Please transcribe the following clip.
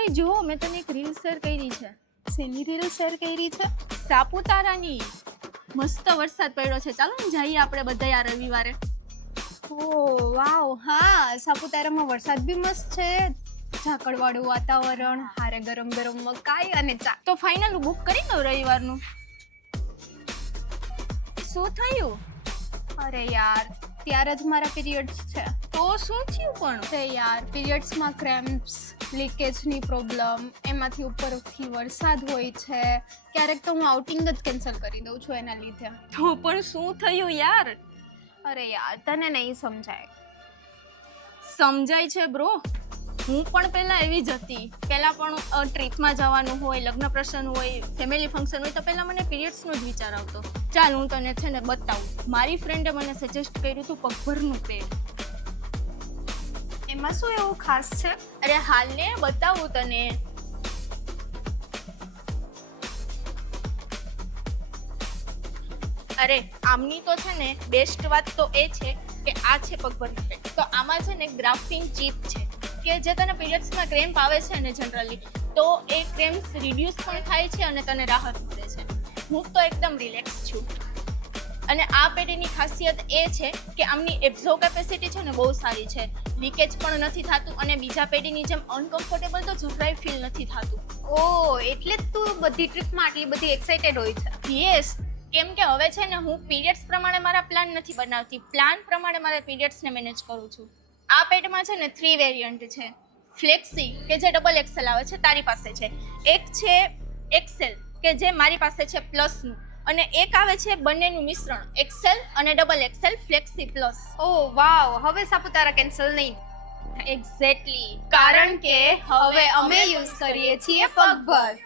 ઓય જો મેં તને એક રીલ શેર કરી છે. શેની રીલ શેર કરી છે? સાપુતારાની. મસ્ત વરસાદ પડ્યો છે, ચાલો ને જઈએ આપણે બધા આ રવિવારે. ઓહ વાવ, હા સાપુતારામાં વરસાદ બી મસ્ત છે, ઝાકળવાળું વાતાવરણ, હારે ગરમ ગરમ મકાઈ અને ચા. તો ફાઇનલ બુક કરી દઉં રવિવારનું. શું થયું? અરે યાર, ત્યારે જ મારા પીરિયડ્સ છે. તો શું થયું પણ? અરે યાર, પીરિયડ્સમાં ક્રેમ્પ્સ, લીકેજની પ્રોબ્લેમ, એમાંથી ઉપરથી વરસાદ હોય છે. ક્યારેક તો હું આઉટિંગ જ કેન્સલ કરી દઉં છું એના લીધે. તો પણ શું થયું યાર? અરે યાર, તને નહીં સમજાય. સમજાય છે બ્રો. હું પણ પહેલા એવી જ હતી. પહેલા પણ ટ્રીપમાં જવાનું હોય, લગ્ન પ્રસંગ હોય, ફેમિલી ફંક્શન હોય તો પહેલા મને પીરિયડ્સનો જ વિચાર આવતો. ચાલ હું તને છે ને બતાવું. મારી ફ્રેન્ડે મને સજેસ્ટ કર્યું હતું પગભરનું પેડ. એમાં શું એવું ખાસ છે? અરે હાલ ને બતાવું તને. અરે આમની તો છે ને બેસ્ટ વાત તો એ છે કે આ છે પગભરનું પેડ. તો આમાં છે ને ગ્રાફિન ચીપ છે કે જે તને પીરિયડ્સમાં ક્રેમ્પ આવે છે ને જનરલી, તો એ ક્રેમ્પ્સ રિડ્યુસ પણ થાય છે અને તને રાહત મળે છે. હું તો એકદમ રિલેક્સ છું. અને આ પેડની ખાસિયત એ છે કે આમની એબ્ઝો કેપેસિટી છે ને બહુ સારી છે. લીકેજ પણ નથી થતું અને બીજા પેડીની જેમ અનકમ્ફર્ટેબલ તો જરાય ફીલ નથી થતું. ઓહ, એટલે જ તું બધી ટ્રીપમાં આટલી બધી એક્સાઇટેડ હોય છે. યસ, કેમ કે હવે છે ને હું પીરિયડ્સ પ્રમાણે મારા પ્લાન નથી બનાવતી, પ્લાન પ્રમાણે મારા પીરિયડ્સને મેનેજ કરું છું. આ પેડમાં છે ને 3 વેરિયન્ટ છે. ફ્લેક્સી કે જે ડબલ એક્સેલ આવે છે, તારી પાસે છે. એક છે એક્સેલ કે જે મારી પાસે છે પ્લસનું. અને એક આવે છે બંનેનું મિશ્રણ, એક્સેલ અને ડબલ એક્સેલ ફ્લેક્સી પ્લસ. ઓહ વાવ, હવે સાપુતારા કેન્સલ નહીં. એક્ઝેક્ટલી, કારણ કે હવે અમે યુઝ કરીએ છીએ પગભર.